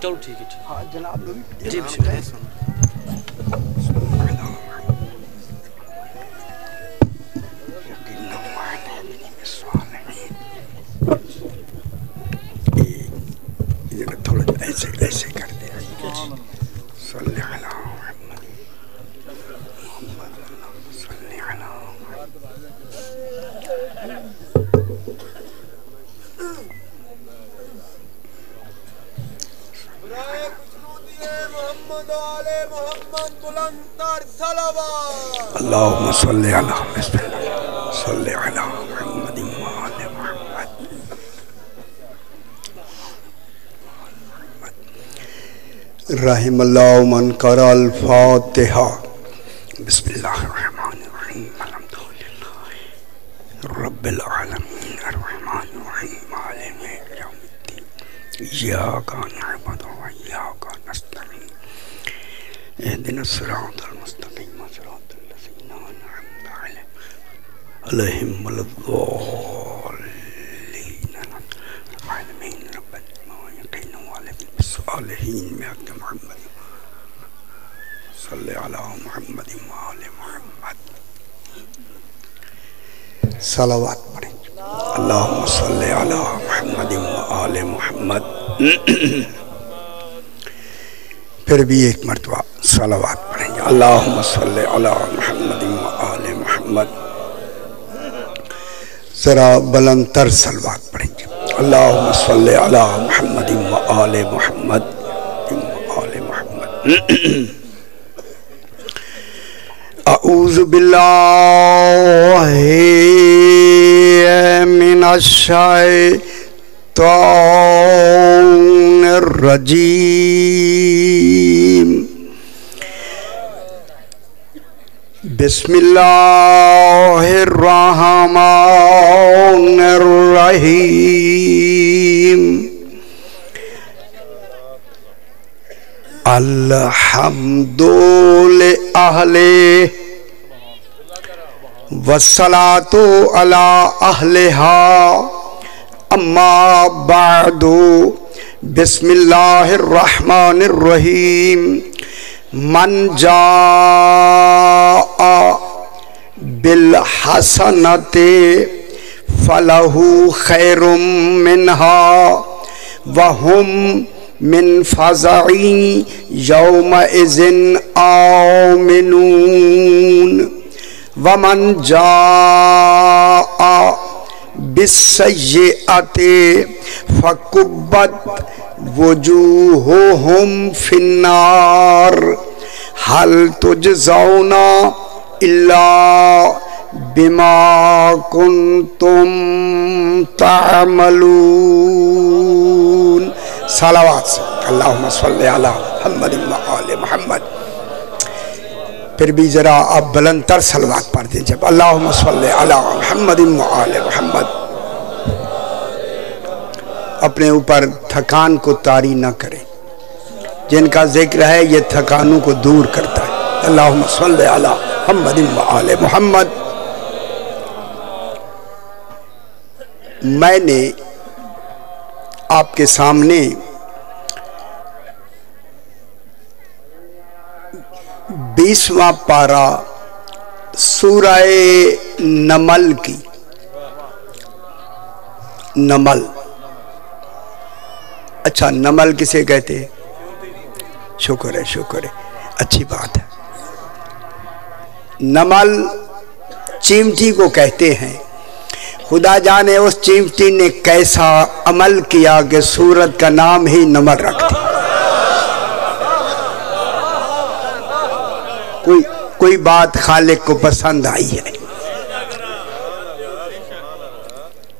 چلو ٹھیک ہے ہاں جناب جی بسم اللہ تھوڑا ایسے ایسے کر دیا صلی علی محمد صلی علی اللہم صلی علی بسم اللہ صلی علی محمد وآل محمد رحم اللہ من قرأ الفاتحہ بسم اللہ الرحمن الرحیم الحمدللہ رب العالمین الرحمن الرحیم مالک یوم الدین ایاک نعبد و ایاک نستعین اهدنا الصراط المستقیم صراط الذین انعمت علیہم غیر الضالین العالمین ربنا یقین والد بالصالحین میں محمد صلی علی محمد وآل محمد صلوات پڑھیں اللہم صلی علی محمد وآل محمد پھر بھی ایک مرتبہ صلوات پڑھیں گے اللہم صلی علی محمد وآل محمد ذرا بلند تر صلوات پڑھیں گے اللہم صلی علی محمد وآل محمد وآل محمد اعوذ باللہ من الشیطان الرجیم بسم اللہ الرحمن الرحیم الحمد لأہل والصلاة على أهلها أما بعد بسم الله الرحمن الرحيم من جاء بالحسنة فله خير منها وهم من فزع يومئذ آمنون ومن جاء بالسيئة فكبت وجوههم في النار هل تجزون إلا بما كنتم تعملون صلوات اللہم صلی علی محمد وآل محمد پھر بھی ذرا آپ بلند تر صلوات پڑھ دیں جب اللہم صلی علی محمد وآل محمد اپنے اوپر تھکان کو طاری نہ کریں جن کا ذکر ہے یہ تھکانوں کو دور کرتا ہے اللہم صلی علی محمد وآل محمد میں نے آپ کے سامنے بیسواں پارہ سورہ نمل کی نمل اچھا نمل کسے کہتے ہیں شکر ہے اچھی بات ہے نمل چیمٹی کو کہتے ہیں خدا جانے اس چیمٹی نے کیسا عمل کیا کہ سورت کا نام ہی نمل رکھ دیا کوئی بات خالق کو پسند آئی ہے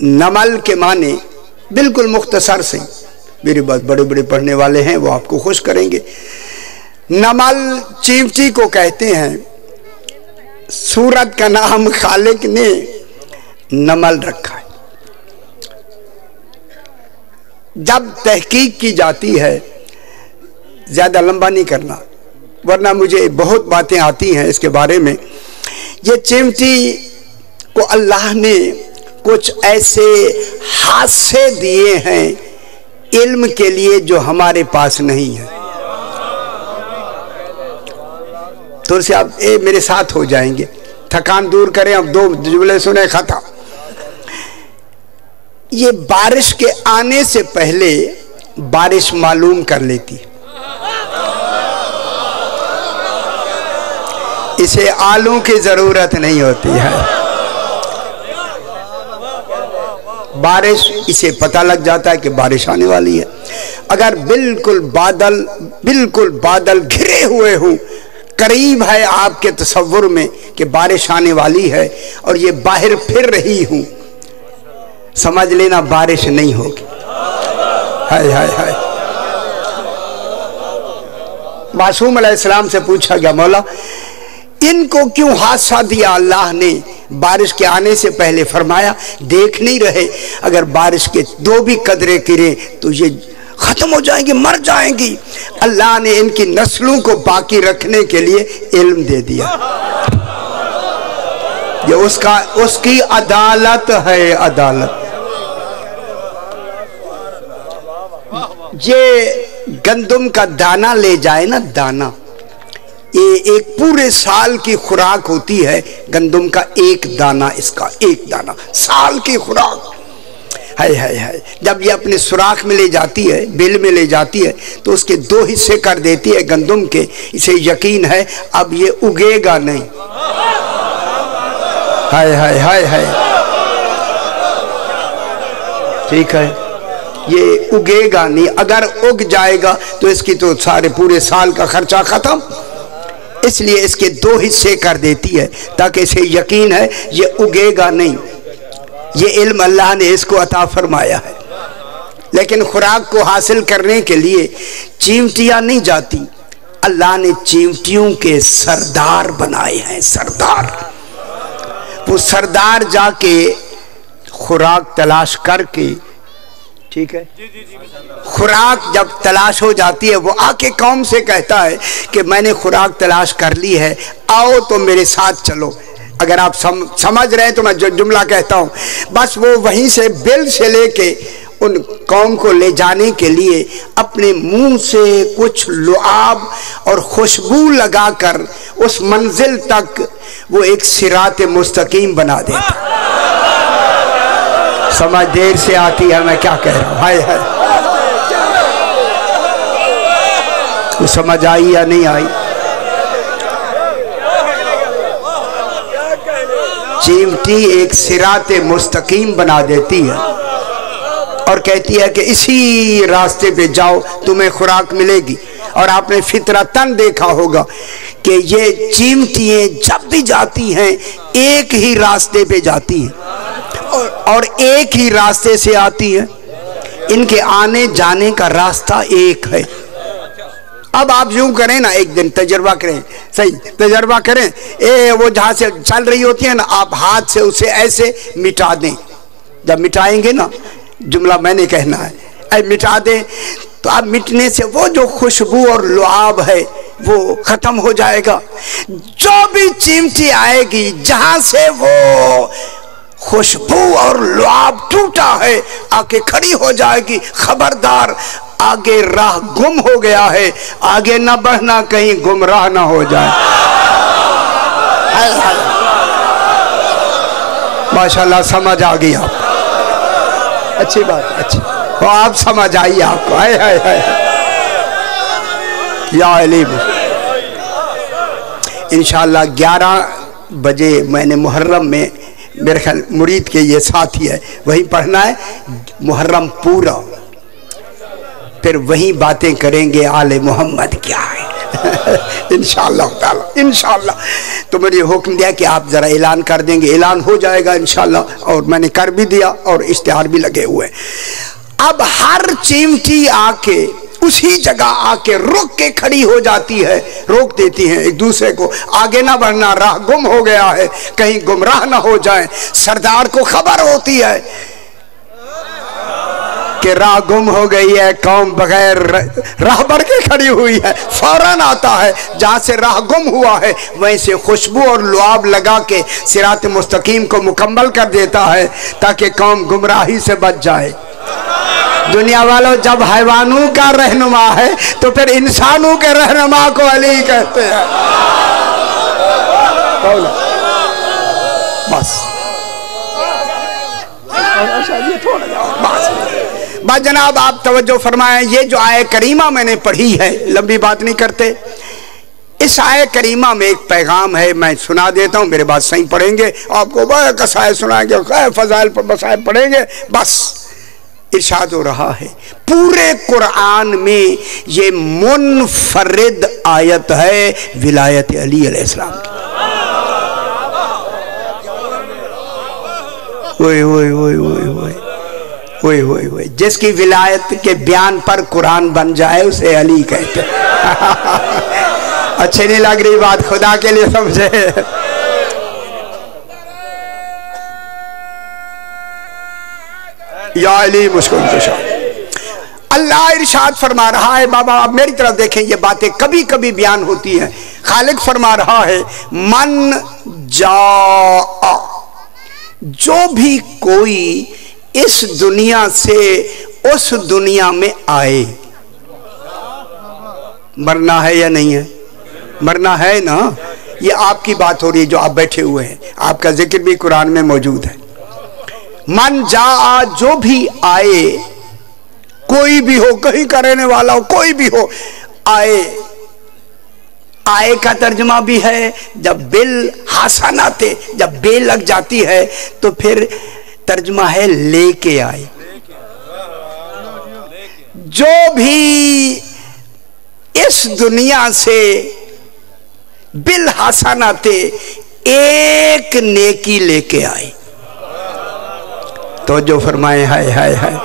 نمل کے معنی بالکل مختصر سے میری بات بڑے بڑے پڑھنے والے ہیں وہ آپ کو خوش کریں گے نمل چیمٹی کو کہتے ہیں سورت کا نام خالق نے نمل رکھا ہے جب تحقیق کی جاتی ہے زیادہ لمبا نہیں کرنا ورنہ مجھے بہت باتیں آتی ہیں اس کے بارے میں یہ چیمٹی کو اللہ نے کچھ ایسے حادثے دیے ہیں علم کے لیے جو ہمارے پاس نہیں ہے. تو سے آپ میرے ساتھ ہو جائیں گے, تھکان دور کریں. اب 2 جملے سنے ختم. یہ بارش کے آنے سے پہلے بارش معلوم کر لیتی, اسے آلوں کی ضرورت نہیں ہوتی ہے. بارش اسے پتہ لگ جاتا ہے کہ بارش آنے والی ہے. اگر بالکل بادل گھرے ہوئے ہوں, قریب ہے آپ کے تصور میں کہ بارش آنے والی ہے, اور یہ باہر پھر رہی ہوں, سمجھ لینا بارش نہیں ہوگی. ہائے ہائے ہائے. معصوم علیہ السلام سے پوچھا گیا, مولا ان کو کیوں حادثہ دیا اللہ نے؟ بارش کے آنے سے پہلے فرمایا دیکھ نہیں رہے, اگر بارش کے 2 بھی قطرے گریں تو یہ ختم ہو جائیں گی, مر جائیں گی. اللہ نے ان کی نسلوں کو باقی رکھنے کے لیے علم دے دیا. یہ اس کی عدالت ہے, عدالت. یہ گندم کا دانہ لے جائے نا, دانہ, یہ ایک پورے سال کی خوراک ہوتی ہے. گندم کا ایک دانہ, اس کا ایک دانہ سال کی خوراک. ہائے ہائے ہائے. جب یہ اپنے سوراخ میں لے جاتی ہے, بل میں لے جاتی ہے, تو اس کے 2 حصے کر دیتی ہے گندم کے. اسے یقین ہے اب یہ اگے گا نہیں. ہائے ہائے ہائے ہائے. ٹھیک ہے, یہ اگے گا نہیں. اگر اگ جائے گا تو اس کی تو سارے پورے سال کا خرچہ ختم. اس لیے اس کے 2 حصے کر دیتی ہے تاکہ اسے یقین ہے یہ اگے گا نہیں. یہ علم اللہ نے اس کو عطا فرمایا ہے. لیکن خوراک کو حاصل کرنے کے لیے چیونٹیاں نہیں جاتی. اللہ نے چیونٹیوں کے سردار بنائے ہیں, سردار. وہ سردار جا کے خوراک تلاش کر کے, ٹھیک ہے, خوراک جب تلاش ہو جاتی ہے وہ آ کے قوم سے کہتا ہے کہ میں نے خوراک تلاش کر لی ہے, آؤ تو میرے ساتھ چلو. اگر آپ سمجھ رہے ہیں تو میں جو جملہ کہتا ہوں, بس وہ وہیں سے بل سے لے کے ان قوم کو لے جانے کے لیے اپنے منہ سے کچھ لعاب اور خوشبو لگا کر اس منزل تک وہ ایک صراط مستقیم بنا دیتا. سمجھ دیر سے آتی ہے میں کیا کہہ رہا ہوں. ہائے ہائے. وہ سمجھ آئی یا نہیں آئی؟ چیمٹی ایک صراط مستقیم بنا دیتی ہے اور کہتی ہے کہ اسی راستے پہ جاؤ تمہیں خوراک ملے گی. اور آپ نے فطرتاً دیکھا ہوگا کہ یہ چیمٹیاں جب بھی جاتی ہیں ایک ہی راستے پہ جاتی ہیں اور ایک ہی راستے سے آتی ہیں. ان کے آنے جانے کا راستہ ایک ہے. اب آپ یوں کریں نا, ایک دن تجربہ کریں, صحیح تجربہ کریں. وہ جہاں سے چل رہی ہوتی ہے نا, آپ ہاتھ سے اسے ایسے مٹا دیں. جب مٹائیں گے نا, جملہ میں نے کہنا ہے, اے مٹا دیں, تو آپ مٹنے سے وہ جو خوشبو اور لعاب ہے وہ ختم ہو جائے گا. جو بھی چیمٹی آئے گی جہاں سے وہ خوشبو اور لعاب ٹوٹا ہے آ کے کھڑی ہو جائے گی, خبردار آگے راہ گم ہو گیا ہے, آگے نہ بڑھنا کہیں گمراہ نہ ہو جائے. ماشاءاللہ سمجھ آ گئی آپ, اچھی بات, اچھی وہ آپ سمجھ آئی آپ کو. ہائے ہائے ہائے یا علیم. انشاءاللہ 11 بجے میں نے محرم میں, میرے خیال مرید کے یہ ساتھی ہے, وہیں پڑھنا ہے محرم پورا. پھر وہیں باتیں کریں گے آل محمد کیا ہے انشاءاللہ تعالی. انشاءاللہ تو مجھے حکم دیا کہ آپ ذرا اعلان کر دیں گے, اعلان ہو جائے گا انشاءاللہ, اور میں نے کر بھی دیا اور اشتہار بھی لگے ہوئے. اب ہر چیمٹی آ کے اسی جگہ آ کے رک کے کھڑی ہو جاتی ہے, روک دیتی ہیں ایک دوسرے کو, آگے نہ بڑھنا, راہ گم ہو گیا ہے کہیں گمراہ نہ ہو جائیں. سردار کو خبر ہوتی ہے کہ راہ گم ہو گئی ہے, قوم بغیر راہبر کے کھڑی ہوئی ہے. فوراً آتا ہے جہاں سے راہ گم ہوا ہے وہیں سے خوشبو اور لعاب لگا کے صراط مستقیم کو مکمل کر دیتا ہے تاکہ قوم گمراہی سے بچ جائے. دنیا والوں جب حیوانوں کا رہنما ہے تو پھر انسانوں کے رہنما کو علی کہتے ہیں. بس بس جناب آپ توجہ فرمائیں. یہ جو آیہ کریمہ میں نے پڑھی ہے، لمبی بات نہیں کرتے، اس آیہ کریمہ میں ایک پیغام ہے، میں سنا دیتا ہوں، میرے بعد صحیح پڑھیں گے، آپ کو بڑے قصائد سنائیں گے، فضائل پر مسائل پڑھیں گے. بس ارشاد ہو رہا ہے پورے قرآن میں یہ منفرد آیت ہے ولایت علی علیہ السلام کی. جس کی ولایت کے بیان پر قرآن بن جائے اسے علی کہتے ہیں. اچھے نہیں لگ رہی بات؟ خدا کے لیے سمجھے. یا علی مشکل کشا. اللہ ارشاد فرما رہا ہے، بابا آپ میری طرف دیکھیں، یہ باتیں کبھی کبھی بیان ہوتی ہیں. خالق فرما رہا ہے من جاء، جو بھی کوئی اس دنیا سے اس دنیا میں آئے. مرنا ہے یا نہیں ہے؟ مرنا ہے نا. یہ آپ کی بات ہو رہی ہے جو آپ بیٹھے ہوئے ہیں، آپ کا ذکر بھی قرآن میں موجود ہے. من جاء، جو بھی آئے، کوئی بھی ہو، کہیں کا رہنے والا ہو، کوئی بھی ہو، آئے. آئے کا ترجمہ بھی ہے جب بل حسنات، جب بے لگ جاتی ہے تو پھر ترجمہ ہے لے کے آئے. جو بھی اس دنیا سے بالحسنات ایک نیکی لے کے آئے. تو جو فرمائے ہائے ہائے ہائے،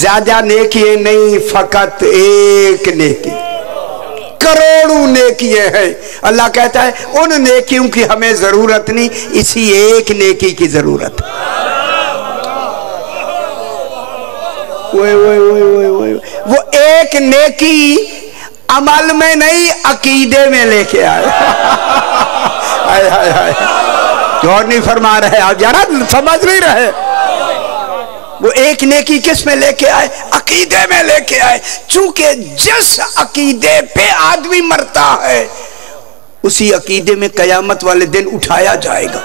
زیادہ نیکی نہیں، فقط ایک نیکی. کروڑوں نیکیاں ہیں. اللہ کہتا ہے ان نیکیوں کی ہمیں ضرورت نہیں، اسی ایک نیکی کی ضرورت. وہ ایک نیکی عمل میں نہیں، عقیدے میں لے کے آئے. اور نہیں فرما رہے آپ، ذرا سمجھ نہیں رہے. وہ ایک نیکی کس میں لے کے آئے؟ عقیدے میں لے کے آئے. چونکہ جس عقیدے پہ آدمی مرتا ہے اسی عقیدے میں قیامت والے دن اٹھایا جائے گا.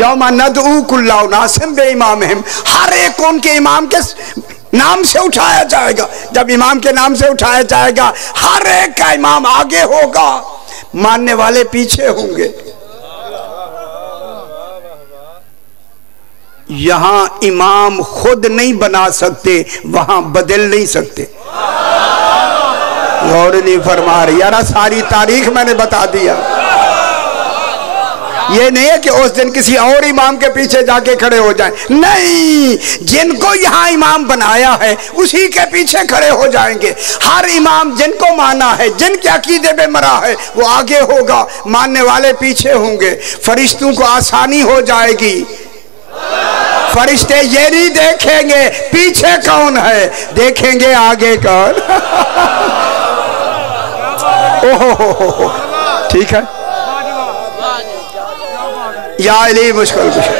یوم ندعو کل اناس بامامہم، ہر ایک ان کے امام کے نام سے اٹھایا جائے گا. جب امام کے نام سے اٹھایا جائے گا، ہر ایک کا امام آگے ہوگا، ماننے والے پیچھے ہوں گے. یہاں امام خود نہیں بنا سکتے، وہاں بدل نہیں سکتے. غور نہیں فرما رہی یارا، ساری تاریخ میں نے بتا دیا. یہ نہیں ہے کہ اس دن کسی اور امام کے پیچھے جا کے کھڑے ہو جائیں، نہیں، جن کو یہاں امام بنایا ہے اسی کے پیچھے کھڑے ہو جائیں گے. ہر امام جن کو مانا ہے، جن کے عقیدے پہ مرا ہے، وہ آگے ہوگا، ماننے والے پیچھے ہوں گے. فرشتوں کو آسانی ہو جائے گی. فرشتے یہ نہیں دیکھیں گے پیچھے کون ہے، دیکھیں گے آگے کون. اوہ ٹھیک ہے. یا علی مشکل کشا.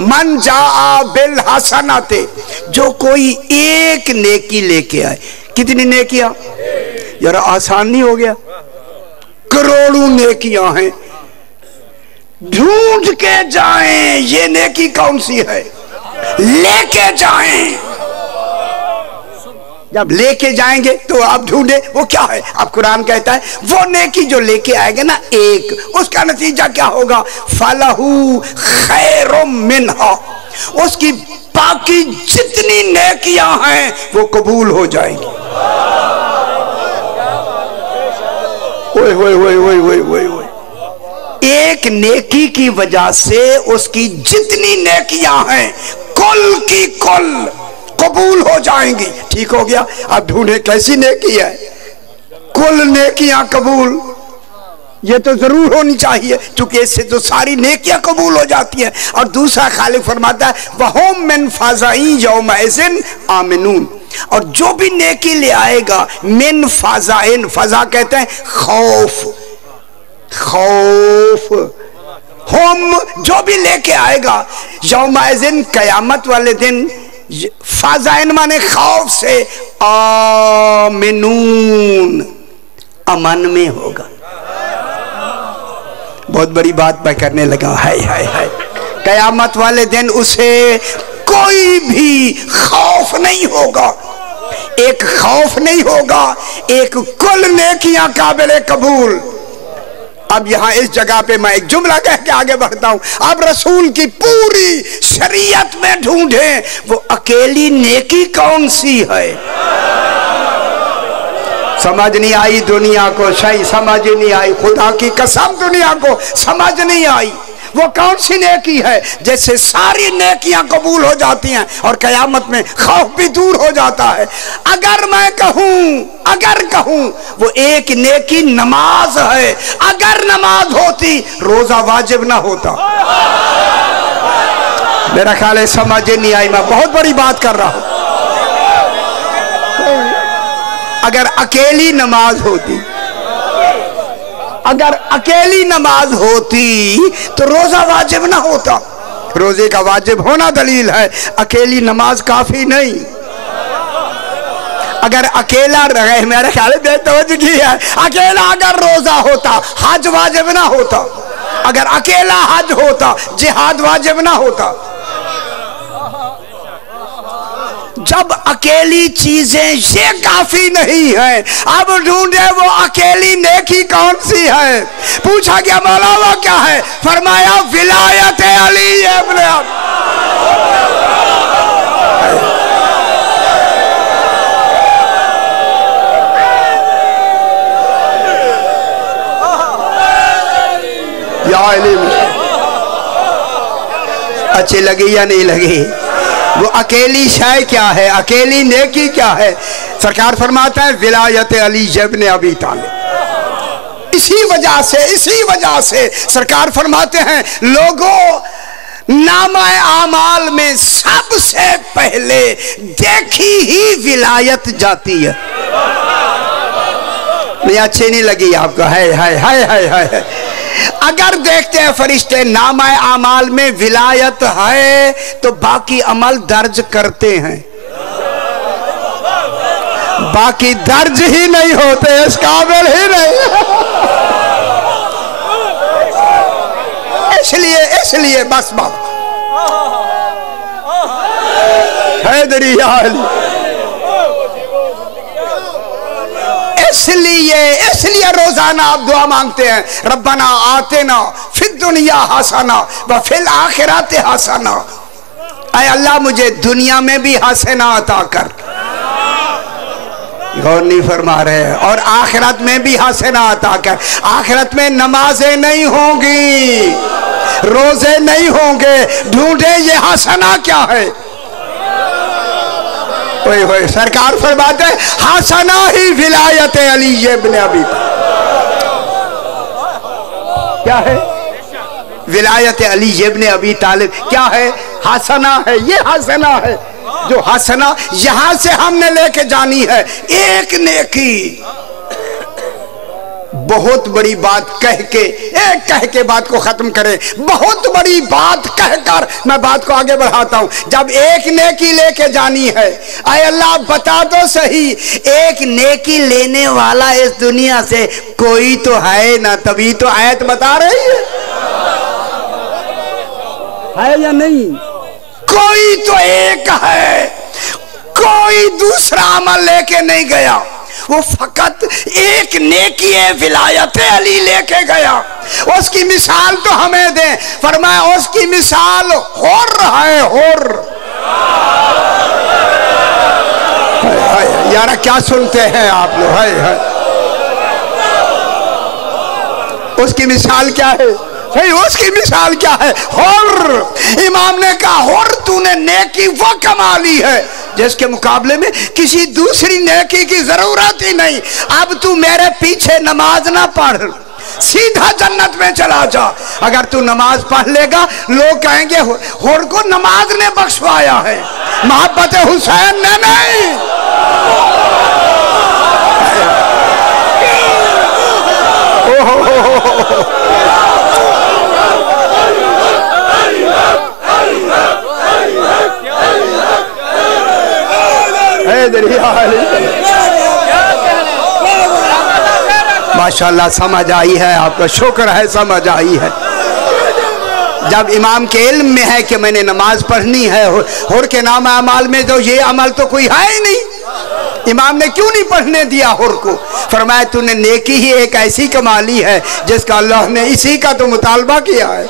من جاء بالحسنات، جو کوئی ایک نیکی لے کے آئے. کتنی نیکیاں یار؟ آسان نہیں ہو گیا؟ کروڑوں نیکیاں ہیں. ڈھونڈ کے جائیں یہ نیکی کون سی ہے، لے کے جائیں. جب لے کے جائیں گے تو آپ ڈھونڈیں وہ کیا ہے. اب قرآن کہتا ہے وہ نیکی جو لے کے آئے گا نا ایک، اس کا نتیجہ کیا ہوگا؟ فَلَهُ خَيْرٌ مِّنْهَا، اس کی باقی جتنی نیکیاں ہیں وہ قبول ہو جائیں گی. اوئے ہوئے ہوئے ہوئے ہوئے ہوئے ہوئے. ایک نیکی کی وجہ سے اس کی جتنی نیکیاں ہیں کل کی کل قبول ہو جائیں گی. ٹھیک ہو گیا. اب ڈھونڈے کیسی نیکی ہے. کل نیکیاں قبول، یہ تو ضرور ہونی چاہیے چونکہ اس سے تو ساری نیکیاں قبول ہو جاتی ہیں. اور دوسرا خالق فرماتا ہے وَهُمْ مِنْ فَزَعٍ يَوْمَئِذٍ آمِنُونَ، اور جو بھی نیکی لے آئے گا من فَزَعٍ، فضا کہتے ہیں خوف، خوف. ہم جو بھی لے کے آئے گا یومئذ، قیامت والے دن، फाज़ाइन माने खौफ से, आमिनून अमन में होगा। बहुत बड़ी बात मैं करने लगा। हाय हाय हाय, क़यामत वाले दिन उसे कोई भी खौफ नहीं होगा, एक खौफ नहीं होगा, एक कुल नेकियां काबिल कबूल। अब यहां इस जगह पे मैं एक जुमला कह के आगे बढ़ता हूं। अब रसूल की पूरी शरीयत में ढूंढे वो अकेली नेकी कौन सी है। समझ नहीं आई दुनिया को, सही समझ नहीं आई, खुदा की कसम दुनिया को समझ नहीं आई। वो कौन सी नेकी है जैसे सारी नेकियां कबूल हो जाती हैं और कयामत में खौफ भी दूर हो जाता है। अगर मैं कहूं वो एक नेकी नमाज है। अगर नमाज होती रोजा वाजिब ना होता। मेरा ख्याल है समझ नहीं आई, मैं बहुत बड़ी बात कर रहा हूं। अगर अकेली नमाज होती, अगर अकेली नमाज होती तो रोजा वाजिब ना होता। रोजे का वाजिब होना दलील है, अकेली नमाज काफी नहीं। अगर अकेला रहे, मेरे ख्याल में बेतवजगी है, अकेला अगर रोजा होता हज वाजिब ना होता। अगर अकेला हज होता जिहाद वाजिब ना होता। जब अकेली चीजें ये काफी नहीं है, अब ढूंढे वो अकेली नेकी कौन सी है। पूछा गया मौला वो क्या है, फरमाया विलायत अली इब्न अबी। अच्छी लगी या नहीं लगी। वो अकेली शय क्या है, अकेली नेकी क्या है। सरकार फरमाता है विलायत अली इब्न अबी तालिब। इसी वजह से सरकार फरमाते हैं लोगों नामाए आमाल में सबसे पहले देखी ही विलायत जाती है। नहीं अच्छी नहीं लगी आपको, है। अगर देखते हैं फरिश्ते नामाए आमाल में विलायत है तो बाकी अमल दर्ज करते हैं, बाकी दर्ज ही नहीं होते, इस काबिल ही नहीं। इसलिए बस हैदरी इसलिए रोजाना आप दुआ मांगते हैं, रब्बना आतेना फिद दुनिया हसना व फिल आखिरत हसना। ऐ अल्लाह मुझे दुनिया में भी हसना अता कर, गौर नहीं फरमा रहे, और आखिरत में भी हसना अता कर। आखिरत में नमाजें नहीं होंगी, रोजे नहीं होंगे, ढूंढे ये हसना क्या है। ओए सरकार फरमाते हैं हसना ही विलायत अली इब्न अबी। क्या है विलायत अली इब्न अबी तालिब? क्या है? हसना है। ये हसना है जो हसना यहां से हमने लेके जानी है। एक नेकी बहुत बड़ी बात कह के बात को खत्म करें। बहुत बड़ी बात कहकर मैं बात को आगे बढ़ाता हूं। जब एक नेकी लेके जानी है, आए अल्लाह बता दो सही, एक नेकी लेने वाला इस दुनिया से कोई तो है ना, तभी तो आयत बता रही है या नहीं? कोई तो एक है, कोई दूसरा अमल लेके नहीं गया, वो फकत एक नेकी विलायत अली लेके गया। उसकी मिसाल तो हमें दे। फरमाया उसकी मिसाल हुर है, हुर। यार क्या सुनते हैं आप लोग? है उसकी मिसाल क्या है? उसकी मिसाल क्या है? हुर। इमाम ने कहा हुर तूने नेकी वो कमा ली है जिसके मुकाबले में किसी दूसरी नेकी की जरूरत ही नहीं। अब तू मेरे पीछे नमाज ना पढ़, सीधा जन्नत में चला जा। अगर तू नमाज पढ़ लेगा लोग कहेंगे हुर को नमाज ने बख्शवाया है, मोहब्बत हुसैन ने नहीं। हैदर या अली। माशाल्लाह समझ आई है आपका, शुक्र है समझ आई है। जब इमाम के इल्म में है कि मैंने नमाज पढ़नी है हुर के नाम अमाल में, तो ये अमल तो कोई है ही नहीं, इमाम ने क्यों नहीं पढ़ने दिया हुर को? फरमाया तूने नेकी ही एक ऐसी कमाली है जिसका अल्लाह ने इसी का तो मुतालबा किया है।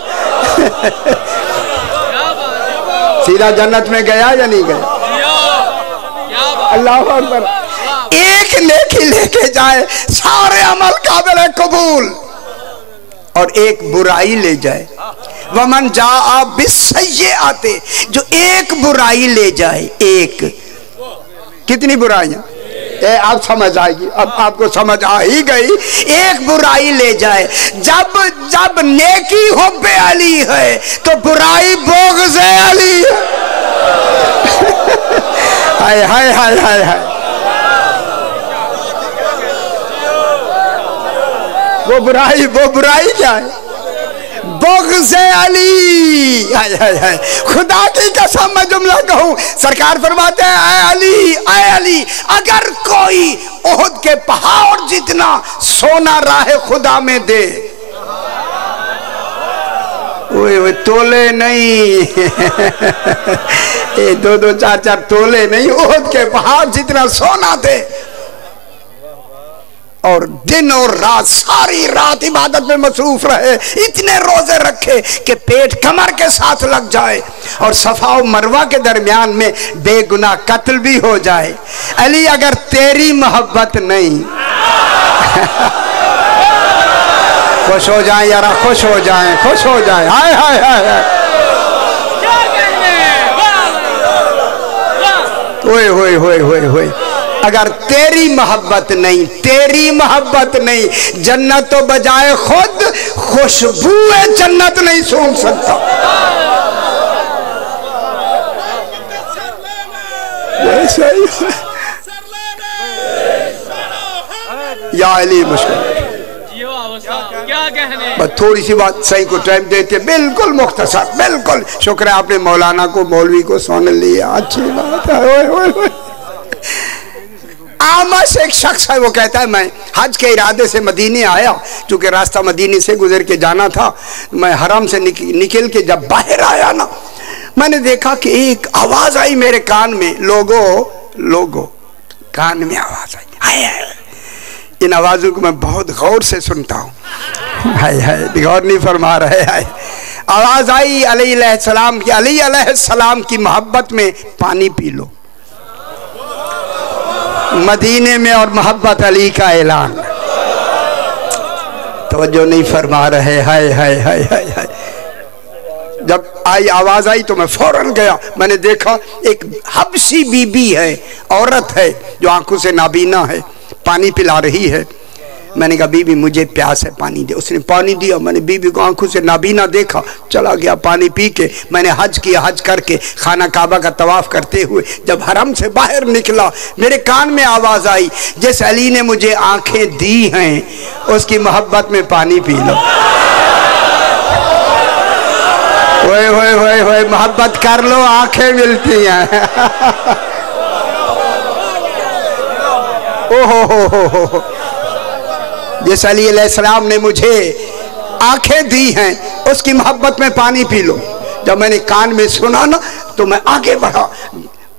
सीधा जन्नत में गया या नहीं गया? अल्लाह अकबर। एक नेकी लेके जाए सारे अमल काबिल है कबूल, और एक बुराई ले जाए, वमन जा आप बिस्सय्ये आते, जो एक बुराई ले जाए, एक, कितनी बुराइयां आप समझ आएगी, अब आपको समझ आ ही गई। एक बुराई ले जाए, जब नेकी हुब्बे अली है तो बुराई बोग़्ज़े अली है। हाय हाय हाय हाय हाय। वो बुराई क्या है? बोग़्ज़े अली। हाय हाय हाय। खुदा की कसम मैं जुमला कहूं, सरकार फरमाते हैं ऐ अली, अगर कोई उहद के पहाड़ जितना सोना राह खुदा में दे, ओए तोले नहीं ये 2-2 4-4 तोले नहीं, उहद के पहाड़ जितना सोना दे, और दिन और रात सारी रात इबादत में मसरूफ रहे, इतने रोजे रखे कि पेट कमर के साथ लग जाए, और सफा और मरवा के दरमियान में बेगुनाह कत्ल भी हो जाए, अली अगर तेरी मोहब्बत नहीं खुश हो जाए यारा, खुश हो जाए, खुश हो जाए। हाय हाय हाय हाय। ओए होए होए होए होए। अगर तेरी मोहब्बत नहीं, जन्नत तो बजाए खुद खुशबुए जन्नत नहीं सूंघ सकता। या अली मुश्किल। क्या कहने, बस थोड़ी सी बात सही को टाइम देते, बिल्कुल मुख्तसर, बिल्कुल। शुक्र है आपने मौलाना को, मौलवी को सुन लिया, अच्छी बात है। ओए ओए ओए। आमा से एक शख्स है, वो कहता है मैं हज के इरादे से मदीने आया, चूंकि रास्ता मदीने से गुजर के जाना था। मैं हरम से निकल के जब बाहर आया ना, मैंने देखा कि एक आवाज आई मेरे कान में, लोगो कान में आवाज आई। इन आवाजों को मैं बहुत गौर से सुनता हूँ। हाय हाय, गौर नहीं फरमा रहे। हाय, आवाज आई अली अलैहिस्सलाम की, अली अलैहिस्सलाम की मोहब्बत में पानी पी लो। मदीने में और मोहब्बत अली का ऐलान, तवज्जो नहीं फरमा रहे। हाय हाय हाय हाय हाय। जब आवाज आई तो मैं फौरन गया, मैंने देखा एक हबशी बीबी है, औरत है जो आंखों से नाबीना है, पानी पिला रही है। मैंने कहा बीबी मुझे प्यास है, पानी दे। उसने पानी दिया, मैंने बीबी को आंखों से नाबीना देखा, चला गया पानी पी के। मैंने हज किया, हज करके खाना काबा का तवाफ करते हुए जब हरम से बाहर निकला, मेरे कान में आवाज आई, जिस अली ने मुझे आंखें दी हैं उसकी मोहब्बत में पानी पी लो। ओए होए होए होए, मोहब्बत कर लो, आंखें मिलती हैं। ओहो हो। जिस अली अलैहिस्सलाम ने मुझे आंखें दी हैं उसकी मोहब्बत में पानी पी लो। जब मैंने कान में सुना ना तो मैं आगे बढ़ा।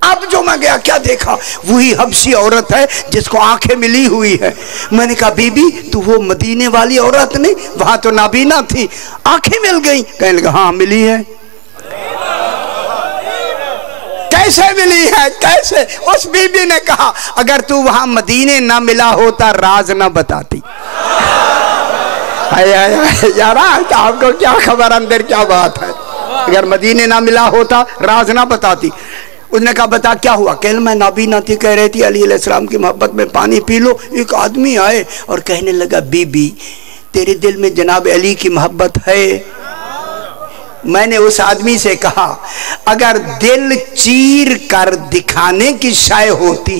अब जो मैं गया क्या देखा, वही हबशी औरत है जिसको आंखें मिली हुई है। मैंने कहा बीबी तू वो मदीने वाली औरत नहीं, वहां तो नाबीना थी, आंखें मिल गई? कहने लगा हाँ मिली है। कैसे मिली है, कैसे? उस बीबी ने कहा अगर तू वहां मदीने ना मिला होता राज ना बताती। यार आपको क्या खबर अंदर क्या बात है, अगर मदीने ना मिला होता राज ना बताती। उसने कहा बता क्या हुआ? कहने मैं नाबीना थी, कह रही थी अली अलैहिस्सलाम की मोहब्बत में पानी पी लो। एक आदमी आए और कहने लगा बीबी तेरे दिल में जनाब अली की मोहब्बत है? मैंने उस आदमी से कहा अगर दिल चीर कर दिखाने की शाय होती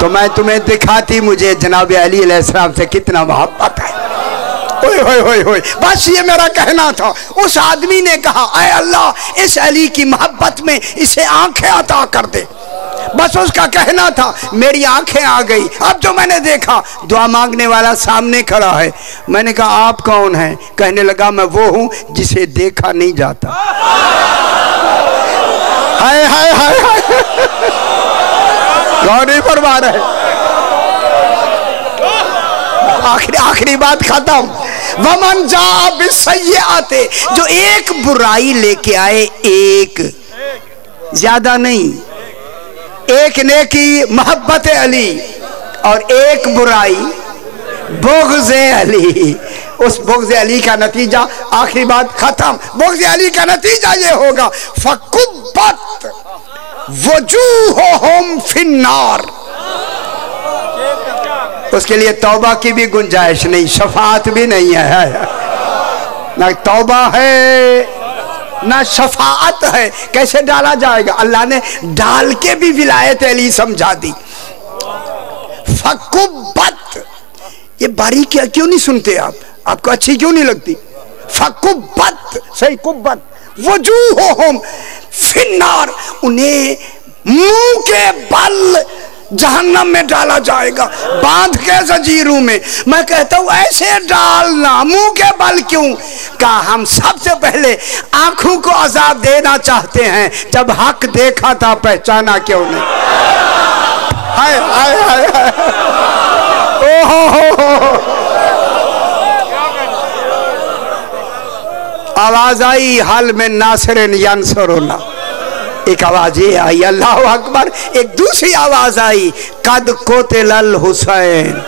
तो मैं तुम्हें दिखाती मुझे जनाब अली अलैहिस्सलाम से कितना मोहब्बत है। ओए होए होए होए, बस ये मेरा कहना था। उस आदमी ने कहा, ऐ अल्लाह इस अली की मोहब्बत में इसे आंखें अता कर दे। बस उसका कहना था, मेरी आंखें आ गई। अब जो मैंने देखा, दुआ मांगने वाला सामने खड़ा है। मैंने कहा आप कौन हैं? कहने लगा मैं वो हूं जिसे देखा नहीं जाता। हाय हाय हाय हाय, गौरी फरमा रहे। आखिरी बात खत्म। वमन जा बिस्सय्यआते, जो एक बुराई लेके आए, एक ज्यादा नहीं, एक नेकी मोहब्बत अली और एक बुराई बुग़्ज़ अली। उस बुग़्ज़ अली का नतीजा, आखिरी बात खत्म, बुग़्ज़ अली का नतीजा ये होगा, फकुब्बत वजूहुहुम फिन्नार। उसके लिए तौबा की भी गुंजाइश नहीं, शफाअत भी नहीं है। ना तौबा है ना शफाअत है। कैसे डाला जाएगा? अल्लाह ने डाल के भी विलायत अली समझा दी। फकुब्बत, ये बारीकियां क्यों नहीं सुनते आप? आपको अच्छी क्यों नहीं लगती? फकुब्बत, सही कुब्बत, वजूहुहुम फिन्नार, उन्हें मुंह के बल जहन्नम में डाला जाएगा, बांध के जंजीरों में। मैं कहता हूं ऐसे डालना, मुंह के बल क्यों? कहा हम सबसे पहले आंखों को अजाब देना चाहते हैं, जब हक देखा था पहचाना क्यों नहीं? हाय हाय हाय हाय, ओहो, आवाज आई, हल में नासिरिन यंसुरुना। एक आवाज ये आई, अल्लाह अकबर। एक दूसरी आवाज आई, कद कोतिल हुसैन।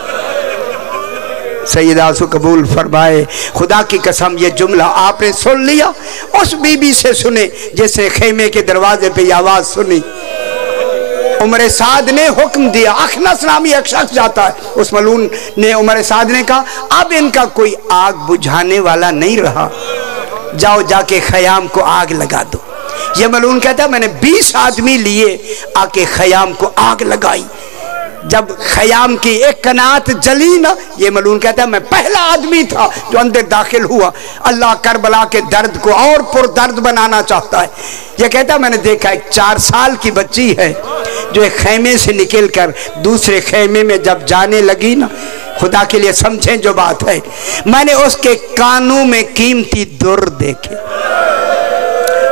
सैयदा सु कबूल फरमाए। खुदा की कसम, ये जुमला आपने सुन लिया, उस बीबी से सुने जिसने खेमे के दरवाजे पे आवाज सुनी। उमर साद ने हुक्म दिया, अखनस नामी एक शख्स जाता है, उस मलून ने उमर साद ने कहा, अब इनका कोई आग बुझाने वाला नहीं रहा, जाओ जाके खयाम को आग लगा दो। ये मलून कहता है मैंने 20 आदमी लिए, आके खयाम को आग लगाई। जब खयाम की एक कनात जली ना, ये मलून कहता है मैं पहला आदमी था जो अंदर दाखिल हुआ। अल्लाह करबला के दर्द को और पुरदर्द बनाना चाहता है। ये कहता है मैंने देखा एक 4 साल की बच्ची है जो एक खेमे से निकलकर दूसरे खेमे में जब जाने लगी ना, खुदा के लिए समझें जो बात है, मैंने उसके कानों में कीमती दुर देखे।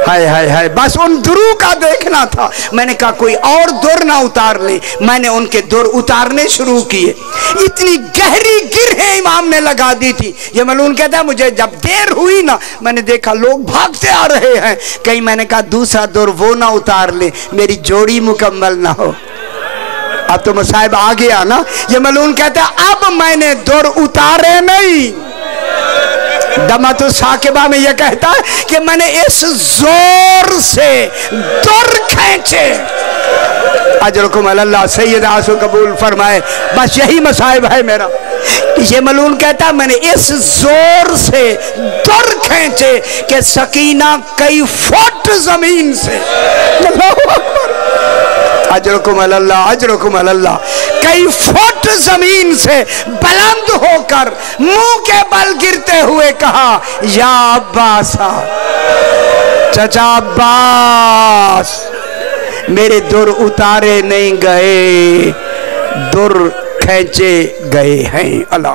हाय हाय हाय, बस उन दुरू का देखना था। मैंने कहा कोई और दुर ना उतार ले, मैंने उनके दुर उतारने शुरू किए। इतनी गहरी गिरहें इमाम ने लगा दी थी। ये मलून कहता है मुझे जब देर हुई ना, मैंने देखा लोग भागते आ रहे हैं, कहीं मैंने कहा दूसरा दुर वो ना उतार ले, मेरी जोड़ी मुकम्मल ना हो। अब तो मसाइब आ गया ना। ये मलून कहता है अब मैंने दुर उतारे नहीं। दमातु साकिबा में यह कहता है कि मैंने इस जोर से दुर खींचे। अजरकुम अल्लाह, सैयद आसू कबूल फरमाए। बस यही मसाइब है मेरा। ये मलून कहता है मैंने इस जोर से दुर खींचे कि सकीना कई फुट जमीन से, अजरकुम अल्लाह, अजरकुम अल्लाह, कई फुट जमीन से बुलंद होकर मुंह के बल गिरते हुए कहा, या अब्बास, चचा अब्बास, मेरे दुर उतारे नहीं गए, दुर खींचे गए हैं। अल्लाह